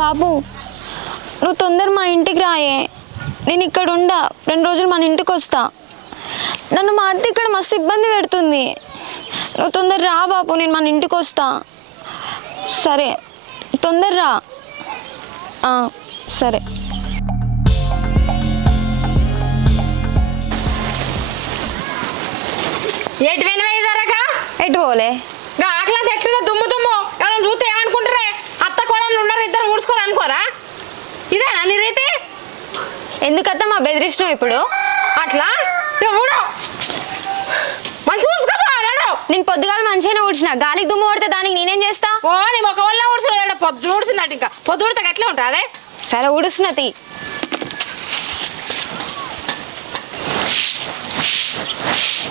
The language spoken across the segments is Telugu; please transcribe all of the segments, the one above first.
బాబు నువ్వు తొందర మా ఇంటికి రాయే, నేను ఇక్కడ ఉండా 2 రోజులు మన ఇంటికి వస్తా. నన్ను మా అత్త ఇక్కడ మస్తు ఇబ్బంది పెడుతుంది. నువ్వు తొందర రా బాబు, నేను మన ఇంటికి వస్తా. సరే తొందర రా. సరే. ఎటు వెనవేదరక ఎటు పోలే ఆకలి ఎట్లుందో దుమ్ము దుమ్ము ఎవరైనా చూస్తే ఏమనుకుంటారే? అత్త కోడలు ఉన్నారు, ఇద్దరు ఊడ్చుకోరు అనుకోరా? ఇదేనా నీ రీతి? ఎందుకత్తా మా బెదిరిస్తున్నావు ఇప్పుడు? అట్లా ఊడో మంచి ఊడ్చుకోపో. నేను పొద్దుగాల మంచిగానే ఊడ్చిన, గాలికి దుమ్ము పడితే దానికి నేనేం చేస్తా? ఓ నీ మొక్క వల్ల ఊడ్చు, పొద్దు ఊడ్చిందట. ఇంకా పొద్దు ఊడితే ఎట్లా ఉంటుంది అదే? సరే ఊడుస్తున్నది.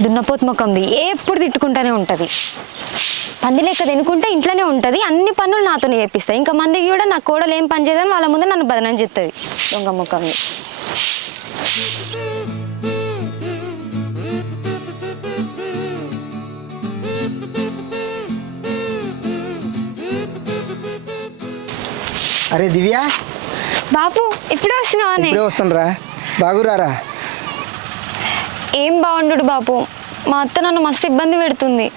దున్నపోతు ముఖంది ఎప్పుడు తిట్టుకుంటానే ఉంటుంది. పంది లెక్క తినుకుంటే ఇంట్లోనే ఉంటుంది, అన్ని పనులు నాతోనే చేపిస్తాయి. ఇంకా మందికి కూడా నా కోడలు ఏం పని చేద్దాం వాళ్ళ ముందు నన్ను బదనం చేస్తుంది దొంగ ముఖంది. అరే దివ్య, బాబు ఇప్పుడే వస్తున్నావా? ఇప్పుడే వస్తుండ్రా. బాగురారా? ఏం బాగుండు బాబు, మా అత్త నన్ను మస్తు ఇబ్బంది పెడుతుంది.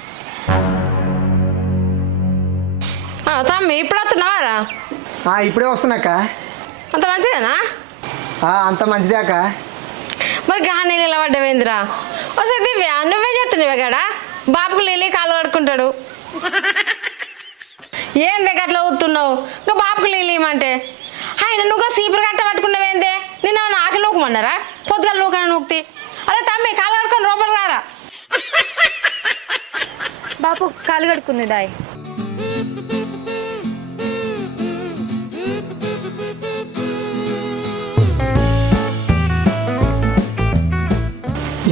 తమ్మి ఇప్పుడు వస్తున్నావారా? ఇప్పుడే వస్తున్నాక. అంత మంచిదేనా? అంత మంచిదే అక్క. మరి గా నీళ్ళు ఇలా పడ్డవేందిరా? ఒకసారి దివ్య నువ్వే చెప్తున్నావే కదా, బాబుకు నీళ్ళు కాళ్ళు కడుకుంటాడు. ఏం దగ్గర అట్లా ఊతున్నావు? ఇంకా బాబుకు నీళ్ళు ఇవ్వమంటే ఆయన నువ్వు సీపురు గట్ట పట్టుకున్నావేందే? నిన్న ఆకలి నూకమన్నారా? పొద్దుగా నూకని నూక్తి. అరే తమ్మి కాళ్ళు కడుకొని రూపాయలు రారా? బాబు కాలు కడుకుంది దాయ్.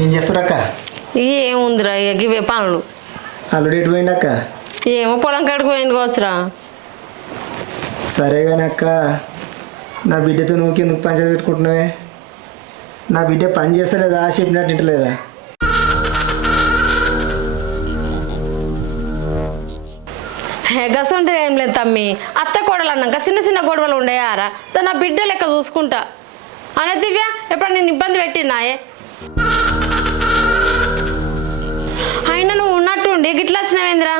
ఏం చేస్తారక్క? ఏముందిరా ఇక ఇవే పనులు. అల్లుడు ఎటు పోయింది అక్క? ఏమో పొలం కాడికి పోయింది కావచ్చురా. సరే కానీ అక్క, నా బిడ్డతో నువ్వు ఎందుకు పంచాయతీ పెట్టుకుంటున్నావే? నా బిడ్డ పని చేస్తలేదా, చెప్పినట్టు వింటలేదా? గస ఉంటుంది ఏం లేదు తమ్మి. అత్త కోడలు అన్నాక చిన్న చిన్న గొడవలు ఉండేయారా? నా బిడ్డ లెక్క చూసుకుంటా అనే దివ్య. ఎప్పుడు నేను ఇబ్బంది పెట్టినాయే? అయినా నువ్వు ఉన్నట్టుండి గిట్లా వచ్చినావేంద్రా?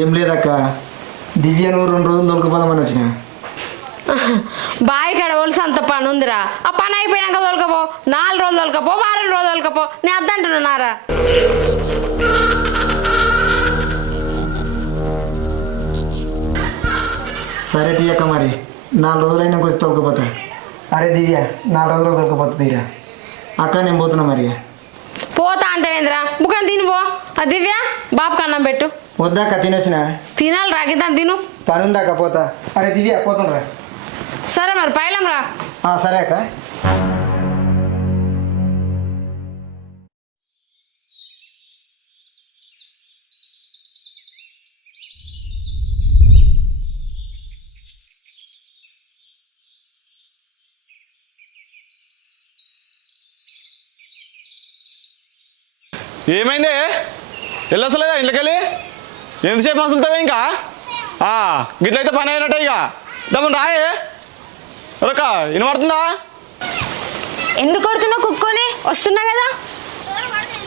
ఏం లేదక్క, దివ్య నువ్వు 2 రోజులు దొరకపోదామని వచ్చిన. బావి కాడ ఒలిసి అంత పని ఉందిరా. ఆ పని అయిపోయినాక తోలుకపో, 4 రోజులు తోలుకపో, 6 రోజులు తోలుకపో. నేను అద్దంటున్నారా? సరే తీయక్క, మరి 4 రోజులైనా కొంచెం తొలకపోతా. అరే దివ్య, 4 రోజులు తొలకపోతా తీరా. అక్క నేను పోతున్నా మరి. పోతా అంటే ఏంద్రా? బుక్కని తినిపో. ఆ దివ్య బాబుకి అన్నం పెట్టు. వద్దాక తినొచ్చిన. తినాలి రాగిద్దాం, తిను. పని ఉందాక పోతా. అరే దివ్య పోతుండ్రా. సరే మరి పైలం రా. సరే అక్క. ఏమైంది? వెళ్ళొస్తలేదా ఇంట్లోకెళ్ళి? ఎంతసేపు మసులుతావే ఇంకా? గిట్లయితే పని అయినట్టే. ఇక దమ్మని రాయే రొక్క. వినబడుతుందా? ఎందుకు కొడుతున్నావు? కుక్కోలే వస్తున్నా కదా.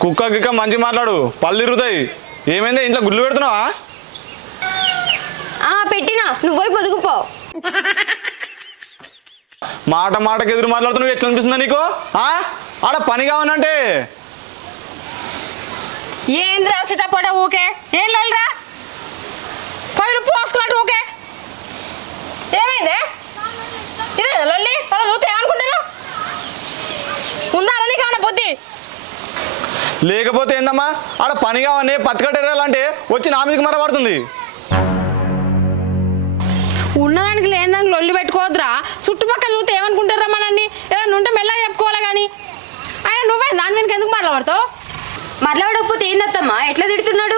కుక్క గిక్క మంచి మాట్లాడు, పళ్ళు తిరుగుతాయి. ఏమైంది? ఇంట్లో గుడ్లు పెడుతున్నావా? పెట్టినా, నువ్వు పోయి పొదుగుపో. మాటకి ఎదురు మాట్లాడుతున్నావు. ఎట్లా అనిపిస్తుందా నీకు? ఆడ పని కావనంటే ఏంది రాసేటప్పుడు ఊకే? ఏం లోల్రా? పైలు పోసుకున్నట్టు ఊకే ఏమైందే? ఇదే లొల్లి? వాళ్ళు చూస్తే ఏమనుకుంటారు? ఉందా అలా నీకు ఏమన్నా బుద్ధి? లేకపోతే ఏందమ్మా, ఆడ పని కావని పత్తికట్టేయాలంటే వచ్చి నా మీదకి మరపడుతుంది. ఉన్నదానికి లేని దానికి లొల్లి పెట్టుకోవద్దురా. చుట్టుపక్కల చూస్తే ఏమనుకుంటారా మనల్ని? ఏదైనా ఉంటే మెల్లగా చెప్పుకోవాలి. కానీ ఆయన నువ్వే దాని వెనక ఎందుకు మాట్లాడతావు? మాట్లాడకపోతే ఏందత్తమ్మా? ఎట్లా తిడుతున్నాడు?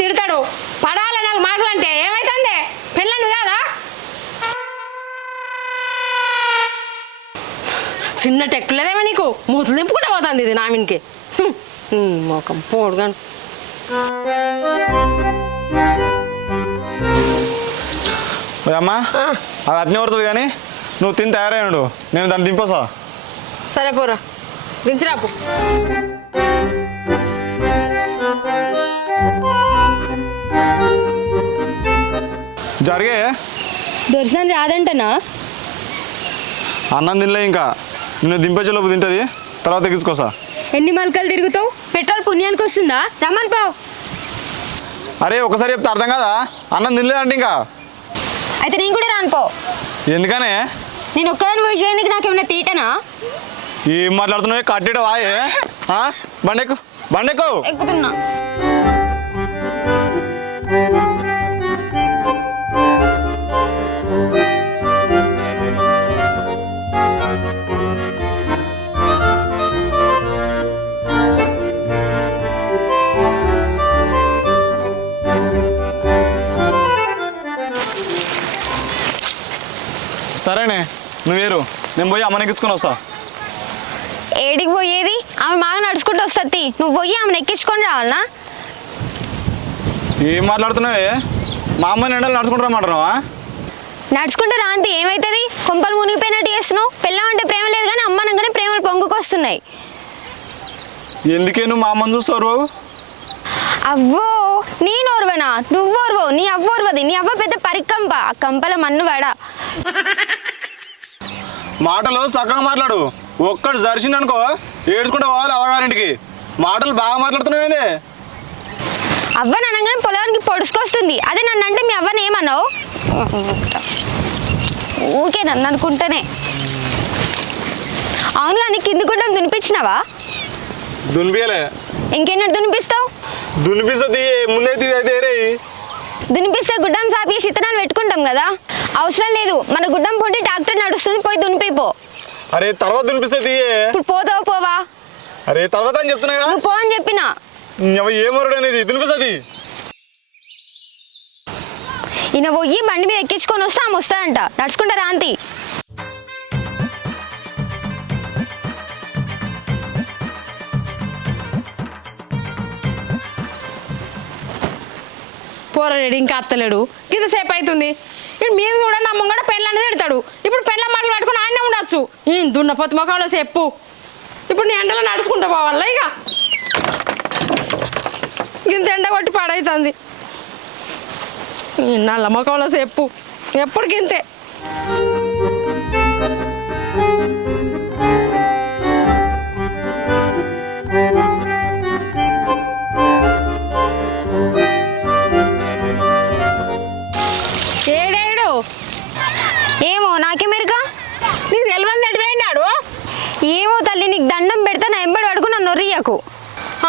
తిడతాడు. పడాలి 4 మాటలు అంటే ఏమైతుంది? పెళ్ళను కాదా? చిన్న టెక్కులేదేమో నీకు. మూతులు దింపుకుంటే పోతుంది ఇది నామిన్కి. మొఖం పోడుగా. అమ్మా అది అట్నే పడుతుంది కానీ నువ్వు తిని తయారయ్యాడు నేను దాన్ని దింపొస్తా. సరే పోరా దించిరాపు. జరిగే దర్శనం రాదంటనా? అన్నం తినలే ఇంకా నిన్ను దింపేచేలోపు తింటుంది తర్వాత ఎక్కించుకోసా. ఎన్ని మలకలు తిరుగుతావు? పెట్రోల్ పుణ్యానికి వస్తుందా? రమ్మని పావు. అరే ఒకసారి చెప్తే అర్థం కదా, అన్నం తినలేదంటే ఇంకా. అయితే నేను కూడా రాను పో. ఎందుకనే? నేను ఒక్కదాని పోయి చేయడానికి నాకేమైనా తీటనా? ఏం మాట్లాడుతున్నావు? కట్టేట వాయే బండెక్కు బండెక్కు. ఎక్కుతున్నా. సరేనే నువ్వు వేరు, నేను పోయి అమ్మని ఎక్కించుకొని వస్తా. ఏడికి పోయేది? ఆమె బాగా నడుచుకుంటూ వస్తుంది, నువ్వు పోయి ఆమెను ఎక్కించుకొని రావాలనా? ఏం మాట్లాడుతున్నావే? మా అమ్మని ఎండలు నడుచుకుంటూ రమ్మంటున్నావా? నడుచుకుంటూ రాంతి ఏమవుతుంది? కొంపలు మునిగిపోయినట్టు చేస్తున్నావు. పెళ్ళం అంటే ప్రేమ లేదు కానీ అమ్మ అనగానే ప్రేమలు పొంగుకొస్తున్నాయి. ఎందుకే నువ్వు మా అమ్మని చూస్తావు? అవ్వో నేను ఓర్వనా? నువ్వు ఓర్వో, నీ అవ్వ ఓర్వది. నీ అవ్వ పెద్ద పరికంప, ఆ కంపల మన్ను వాడ. మాటలు చక్కగా మాట్లాడు, ఒక్కడు జరిసింది అనుకో ఏడ్చుకుంటూ పోవాలి అవ్వగారింటికి. మాటలు బాగా మాట్లాడుతున్నావు ఏంది? అవ్వ అనగానే పొలానికి పొడుచుకొస్తుంది, అదే నన్ను అంటే మీ అవ్వని ఏమన్నావు? ఊకే నన్ను అనుకుంటేనే. అవునుగా నీకు కింది గుడ్డం దునిపించినావా? దునిపియలే. ఇంకెన్నట్టు దునిపిస్తావు? దునిపిస్తుంది ముందైతే అయితే రే. దునిపిస్తే గుడ్డం సాపి ఇత్తనాలు పెట్టుకుంటాం కదా, అవసరం లేదు. మన గుడ్డం పొంటి ట్రాక్టర్ నడుస్తుంది, పోయి దునిపిపో. అరే తర్వాత దునిపిస్తుంది. ఇప్పుడు పోతావు పోవా? అరే తర్వాత అని చెప్తున్నా కదా. నువ్వు పో అని చెప్పినా. ఏమరుడు అనేది దునిపిస్తుంది. ఈయన పోయి బండి మీద ఎక్కించుకొని వస్తే ఆమె వస్తాడంట, నడుచుకుంటా రాంతి. పోరాడు ఇంకా అత్తలేడు, ఇంతసేపు అవుతుంది. ఇప్పుడు మీరు కూడా నా ముంగడ పెళ్ళి అనేది తిడతాడు. ఇప్పుడు పెళ్ళ మాటలు పట్టుకుని ఆయన ఉండొచ్చు. దున్నపోతు మొక్కలో చెప్పు. ఇప్పుడు నీ ఎండలో నడుచుకుంటా పోవాలా? ఇక ఇంత ఎండ కొట్టి పాడవుతుంది. నల్ల మొక్కలో చెప్పు ఎప్పటికింతే. ఏడేడు ఏమో నాకేమెరుగా? నీకు తెలియని ఎటుపోయినాడు? ఏమో తల్లి, నీకు దండం పెడతా, నా ఎంబడి పడుకు నన్ను నొర్రియకు.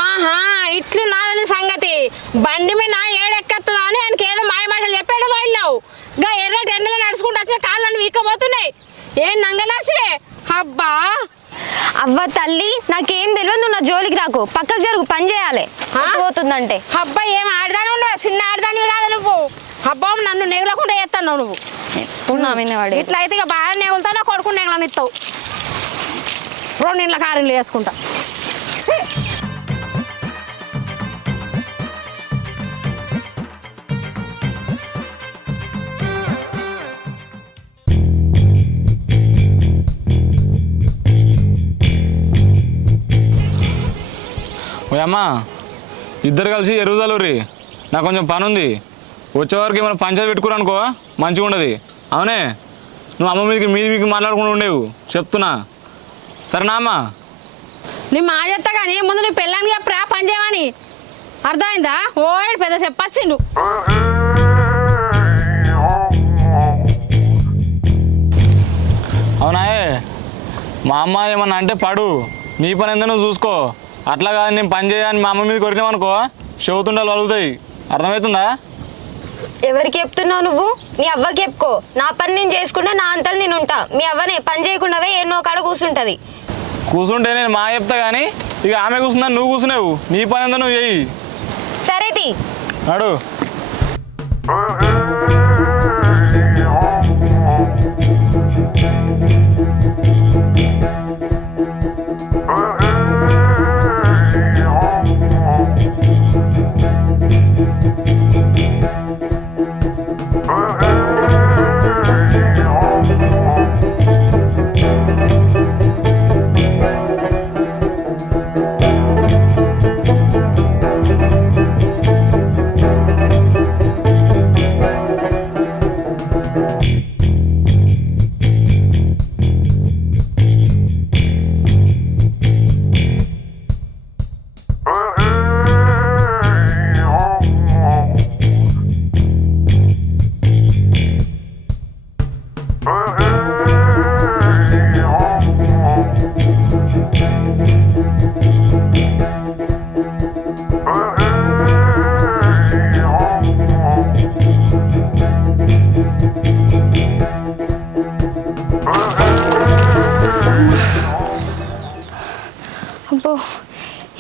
ఆహా ఇట్లు నాదని సంగతి. బండి మీద ఏడెక్కతుందా అని ఆయనకి ఏదో మాయ మాటలు చెప్పాడు వెళ్ళావు. ఇంకా ఎర్రటి ఎండలో నడుచుకుంటూ వచ్చిన కాళ్ళని వీక్కపోతున్నాయి. ఏం నంగనాసివే? అబ్బా అవ్వ తల్లి, నాకేం తెలియదు, నువ్వు నా జోలికి రాకు. పక్కకు జరుగు, పని చేయాలి. పోతుందంటే అబ్బా ఏం ఆడదాని ఉండవు, చిన్న ఆడదాని కాదు నువ్వు. అబ్బా నన్ను నెగలకుండా చేస్తున్నావు నువ్వు. ఎప్పుడు నా మీద వాడే. ఇట్లా అయితే ఇక బాగా నెగులుతావు, నా కొడుకు నెగలని ఇస్తావు. 2 ఇండ్ల కారీలు వేసుకుంటా. అమ్మా ఇద్దరు కలిసి ఎరుగుదలూరి, నాకు కొంచెం పని ఉంది. వచ్చేవారికి ఏమైనా పంచాయతీ పెట్టుకురా అనుకో మంచిగా ఉండదు. అవునే నువ్వు అమ్మ మీదకి మాట్లాడుకుంటూ ఉండేవు చెప్తున్నా, సరేనా అమ్మా? నీ మా చెత్త కానీ ముందు నీ పెళ్ళానికి చెప్పరా పని చేయమని. అర్థమైందా? ఓడు పెద్ద చెప్పచ్చిండు. అవునాయే మా అమ్మ ఏమన్నా అంటే పడు, నీ పని ఎంత నువ్వు చూసుకో. అట్లా కాదు నేను పని చేయని మా అమ్మ మీద కొరినామనుకో చెవుతుండాలి అలుగుతాయి. అర్థమవుతుందా? ఎవరికి చెప్తున్నావు నువ్వు? నీ అవ్వకి చెప్పుకో. నా పని నేను చేసుకుంటే నా అంతలు నేను ఉంటా. మీ అవ్వనే పని చేయకుండావే ఎన్నో కాడ కూర్చుంటది. కూర్చుంటే నేను మా చెప్తా కానీ ఇక ఆమె కూర్చుందని నువ్వు కూర్చున్నావు. నీ పని ఎంత నువ్వు చెయ్యి. సరే తీ. అడు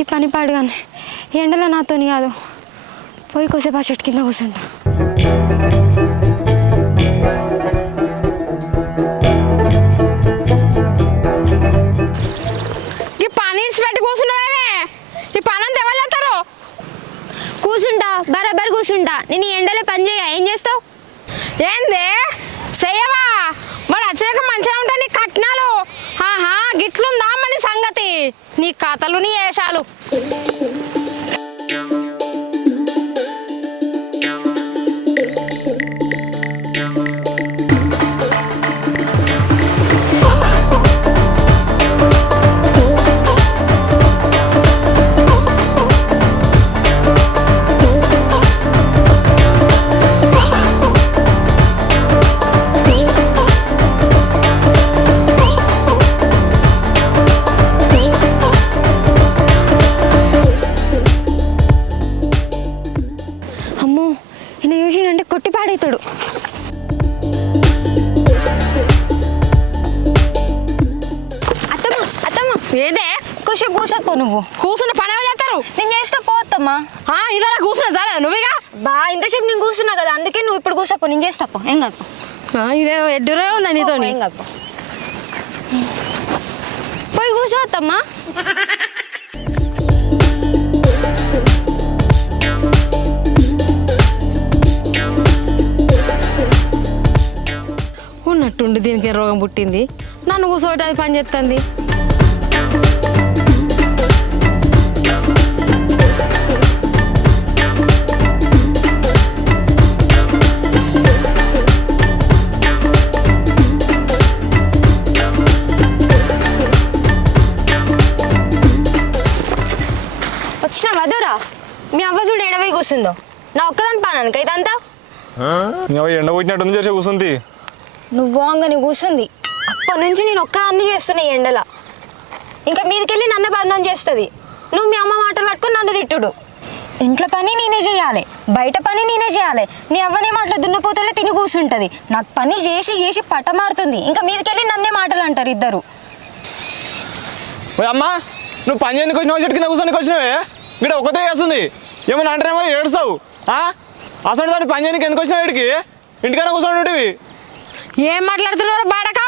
ఈ పని పాడుగానే ఎండలో నాతోని కాదు, పోయి కోసేపు ఆ చెట్టు కింద కూర్చుంటా. ఈ పని పెట్టి కూర్చున్నావే, ఈ పని అంతా ఎవరు చేస్తారు? కూర్చుంటా, బరాబర్ కూర్చుంటా. నేను ఈ ఎండలో పని చేయ, ఏం చేస్తావు? ఏంది చెయ్యవా? మరి వచ్చినాక మంచిగా ఉంటాయి నీ కట్నాలు. ఆహా, గిట్లుందా మన సంగతి? నీ కథలు నీ వేషాలు. అమ్మో, ఈయన చూసిండంటే కొట్టి పాడవుతాడు. అత్తమ్మ అత్తమ్మ, ఏదే కూసేపు కూసపో. నువ్వు కూర్చున్న పని ఎవరు చేస్తారు? నేను చేస్తా, పోతమ్మా. ఇదలా కూర్చున్నా చాలే నువ్వుగా. బా ఇంతసేపు నేను కూర్చున్నా కదా, అందుకే నువ్వు ఇప్పుడు కూసపో. నేను చేస్తా, పో. ఏం కాదు, ఇదేమో ఎడ్డురే ఉందా నీతో? ఏం కాదు, పో. పోయి కూర్చో అత్తమ్మా. ఉన్నట్టుండి దీనికి రోగం పుట్టింది, నన్ను కూర్చోటి అది పని చేస్తుంది. వచ్చిన వధురా, మీ అవ్వ చూడు ఎడవై కూర్చుందో. నా ఒక్కదాని పానానికి ఇదంతా. ఎండ కొట్టినట్టుంది చేసే కూర్చుంది. నువ్వు అంగని కూర్చుంది. అప్పటి నుంచి నేను ఒక్కదాన్ని చేస్తున్నా ఈ ఎండల. ఇంకా మీదకెళ్ళి నన్ను బంధం చేస్తుంది. నువ్వు మీ అమ్మ మాటలు పట్టుకుని నన్ను తిట్టుడు. ఇంట్లో పని నేనే చేయాలి, బయట పని నేనే చేయాలి. నీ అవ్వనే మాటలు దున్నపోతలే తిని కూర్చుంటుంది. నాకు పని చేసి చేసి పట్టమారుతుంది. ఇంకా మీదకెళ్ళి నన్నే మాటలు అంటారు ఇద్దరు. ఓ అమ్మా, నువ్వు పని చేయడానికి వచ్చినావు, చెట్టు కింద కూర్చొని వచ్చినావే. ఇక్కడ ఒకటే చేస్తుంది, ఏమైనా అంటారేమో ఏడుస్తావు. అసలు దాన్ని పని చేయడానికి ఎందుకు వచ్చినావు? ఇడికి ఇంటికైనా కూర్చోండి. ఏం మాట్లాడుతున్నారు బాడకా?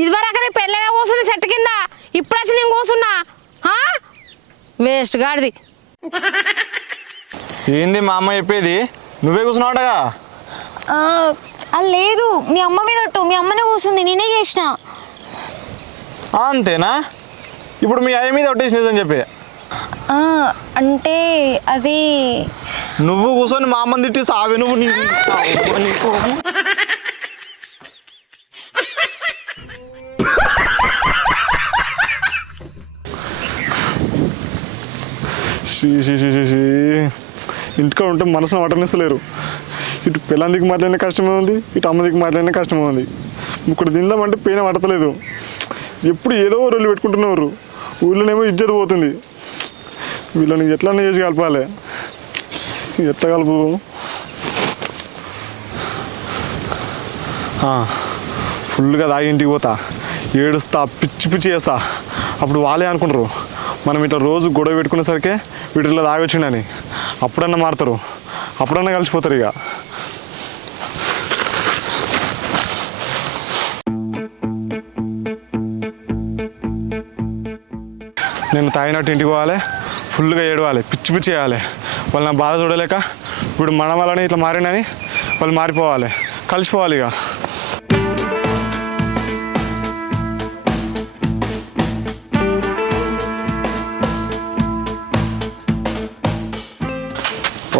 ఇదివరకు నీ పెళ్ళగా కూర్చుంది చెట్టు కింద, ఇప్పుడు వచ్చి నేను కూర్చున్నా. వేస్ట్ గాడిది. ఏంది మా అమ్మ చెప్పేది? నువ్వే కూర్చున్నావుగా. అది లేదు, మీ అమ్మ మీద ఒట్టు. మీ అమ్మనే కూర్చుంది, నేనే చేసిన. అంతేనా? ఇప్పుడు మీ అయ్య మీద ఒట్టేసినదని చెప్పి అంటే అది నువ్వు కూర్చొని మా అమ్మని తిట్టిస్తా. ఆవి నువ్వు ఇంటికాడ ఉంటే మనసును వటనిస్తలేరు. ఇటు పిల్లందికి మాట్లాడిన కష్టమే ఉంది, ఇటు అమ్మదికి మాట్లాడిన కష్టమే ఉంది. ఇక్కడ తిందామంటే పెయిన్ పడతలేదు. ఎప్పుడు ఏదో రోజులు పెట్టుకుంటున్నారు. ఊళ్ళోనేమో ఇజ్జత పోతుంది. వీళ్ళని ఎట్లా చేసి కలపాలి? ఎట్లా కలుపు? ఫుల్గా తాగి ఇంటికి పోతా, ఏడుస్తా, పిచ్చి పిచ్చి చేస్తా. అప్పుడు వాళ్ళే అనుకుంటారు మనం ఇట్లా రోజు గొడవ పెట్టుకునేసరికి వీటిలో తాగొచ్చిండని. అప్పుడన్నా మారుతారు, అప్పుడన్నా కలిసిపోతారు. ఇక నేను తాగినట్టు ఇంటికి పోవాలి, ఫుల్గా ఏడవాలి, పిచ్చి పిచ్చి చేయాలి. వాళ్ళు నా బాధ చూడలేక ఇప్పుడు మన వాళ్ళని ఇట్లా మారిండని వాళ్ళు మారిపోవాలి, కలిసిపోవాలి. ఇక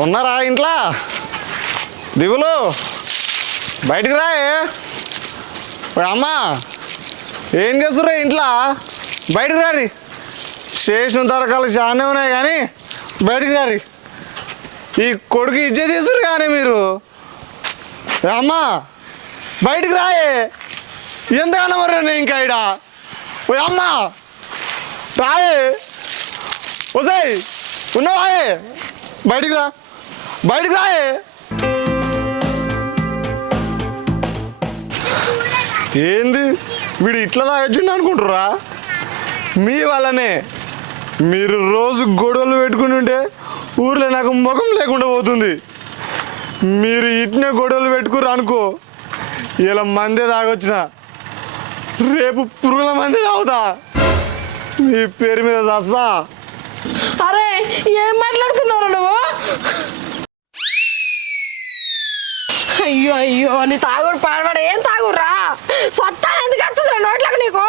ఉన్నారా ఇంట్లో? దిగులు బయటికి రాయే. అమ్మా, ఏం చేస్తుర్రా ఇంట్లో? బయటికి రారి. చేసిన తరకాలు చాలానే ఉన్నాయి కానీ బయటికి రారి. ఈ కొడుకు ఇచ్చే తీసురు కానీ మీరు. అమ్మా, బయటికి రాయే. ఎందుకన్నా మరి ఇంకా ఇడ అమ్మా రాయే. వసాయి ఉన్నావాయే? బయటికి రా, బయటికి రాయే. ఏంది వీడు ఇట్లా తాగొచ్చిండు అనుకుంటుర్రా? మీ వల్లనే మీరు రోజు గొడవలు పెట్టుకుని ఉంటే ఊర్లో నాకు ముఖం లేకుండా పోతుంది. మీరు ఇట్నే గొడవలు పెట్టుకురు అనుకో, ఇలా మందే తాగొచ్చిన రేపు పురుగుల మంది తాగుతా. మీ పేరు మీద చస్తా. అరే ఏం మాట్లాడుతున్నావు నువ్వు? అయ్యో అయ్యో, నీ తాగుడు పాడవాడు ఏం తాగురా? సొత్తా ఎందుకు వస్తుంది నోట్లకు నీకు?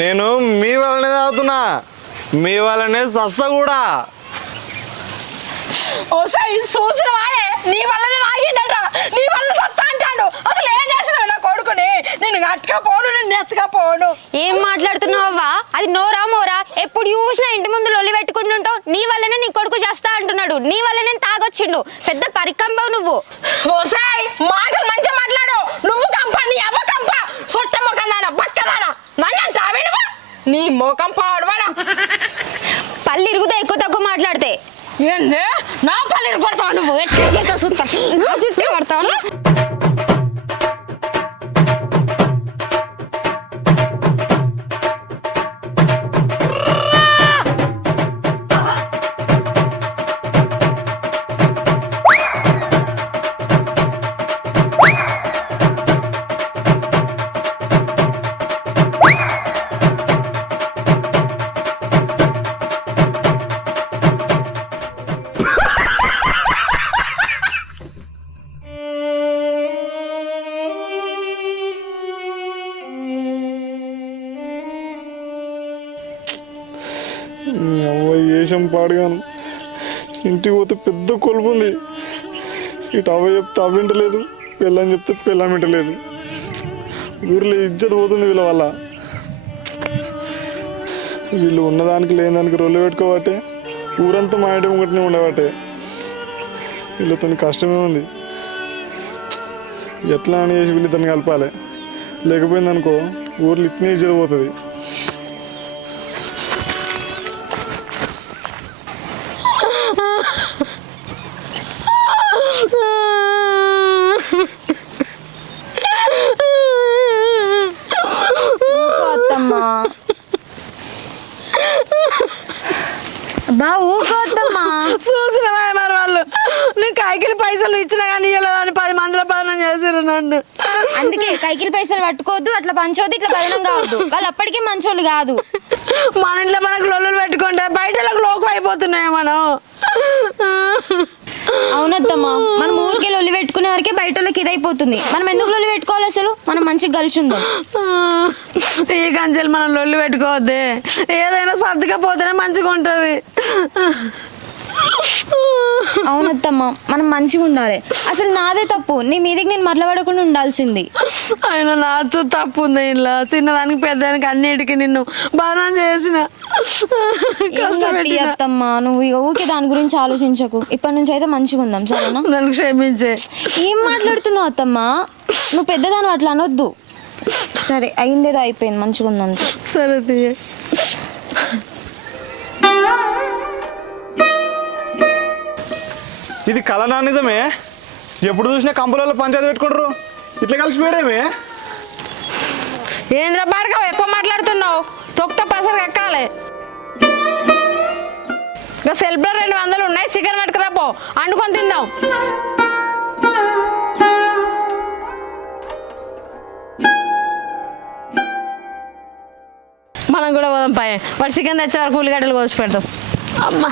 నేను మీ వల్లనే తాగుతున్నా, మీ వల్లనే చస్తా కూడా. ఓసారి చూసిన వాడే నీ వల్లనే తాగిండట, నీ వల్ల సత్తా అంటాడు. అసలు ఏం చేసినావు నా కొడుకుని? నేను అట్టుకపోను, నేను ఎత్తుకపోను. ఏం మాట్లాడుతున్నావా? అది నోరా మోరా? ఎప్పుడు చూసినా ఇంటి ముందు లొల్లి పెట్టుకుంటుంటావు. నీ వల్లనే నీ కొడుకు చేస్తా అంటున్నాడు, నీ వల్లనే తాగొచ్చిండు. పెద్ద పరికంపవు నువ్వు. ఓసారి మాటలు మంచిగా మాట్లాడు. నువ్వు కంప, నీ అవ్వ కంప, సొట్ట మొక్కదానా బతకదానా నన్ను అంటావే నువ్వు? నీ మోకం పాడవాడా? పళ్ళు ఇరుగుతా ఎక్కువ తక్కువ మాట్లాడితే. ఏంది నా పల్లెలు పడతావు నువ్వు? ఎట్లా చూస్తా నా చుట్టూ పడతావు. వేషం పాడుగాను, ఇంటికి పోతే పెద్ద కొలుపు ఉంది. ఇటు అవ్వ చెప్తే అవ్వ వింటలేదు, పెళ్ళని చెప్తే పెళ్ళం వింటలేదు. ఊర్లో ఇజ్జత్ పోతుంది వీళ్ళ వల్ల. వీళ్ళు ఉన్నదానికి లేని దానికి రొల్లు పెట్టుకోబట్టే ఊరంతా మా ఇంటి ముంగటనే ఉండబట్టే వీళ్ళతో కష్టమే ఉంది. ఎట్లా అని చేసి వీళ్ళిద్దరిని కలపాలి, లేకపోయిందనుకో ఊర్లో ఇట్నే ఇజ్జత్ పోతుంది. చూసినవా మరి వాళ్ళు? నేను కైకిలి పైసలు ఇచ్చినా కానీ ఇవ్వలేదని 10 మందిలో బదనం చేసారు నన్ను. అందుకే కైకిలి పైసలు పట్టుకోవద్దు, అట్లా పంచవద్దు, ఇట్లా బదనం కావద్దు. వాళ్ళు అప్పటికే మంచోళ్ళు కాదు. మన ఇంట్లో మనకు లొల్లులు పెట్టుకుంటే బయట లోకం అయిపోతున్నాయి మనం. అవునత్తమ్మా, మనం ఊరికే లొల్లి పెట్టుకునే వరకే బయట వాళ్ళకి ఇదైపోతుంది. మనం ఎందుకు లొల్లి పెట్టుకోవాలి? అసలు మనం మంచిగా కలిసి ఉందాం. ఈ కంచెలు మనం లొల్లి పెట్టుకోవద్దే, ఏదైనా సర్దుకపోతేనే మంచిగా ఉంటుంది. అవునత్తమ్మా, మనం మంచిగా ఉండాలి. అసలు నాదే తప్పు, నీ మీదకి నేను మరలబడకుండా ఉండాల్సింది. ఆయన నాతో తప్పు ఉంది. ఇలా చిన్నదానికి పెద్దదానికి అన్నిటికీ నిన్ను బాగా చేసిన అత్తమ్మా, నువ్వు ఊరికే దాని గురించి ఆలోచించకు. ఇప్పటి నుంచి అయితే మంచిగా ఉందాం, సరేనా? నన్ను క్షమించే. ఏం మాట్లాడుతున్నావు అత్తమ్మా? నువ్వు పెద్దదాన్ని అట్లా అనొద్దు. సరే, అయిందేదో అయిపోయింది, మంచిగా ఉందంత. సరే తీయ. ఇది కలనా నిజమే? ఎప్పుడు చూసినా కంపెనీలో పంచాయతీ పెట్టుకుంటారు, ఇట్లా కలిసిపోయారేమే? ఏంద్ర భార్గవ్ ఎక్కువ మాట్లాడుతున్నావు? తొక్త పసరు ఎక్కాలి. ఇంకా సెల్ఫ్లో 200 ఉన్నాయి, చికెన్ పట్టుకురాపో, వండుకొని తిందాం. మనం కూడా పోదాం పై. వాడు చికెన్ తెచ్చే వరకు ఉల్లిగడ్డలు కోసి పెడతాం. అమ్మ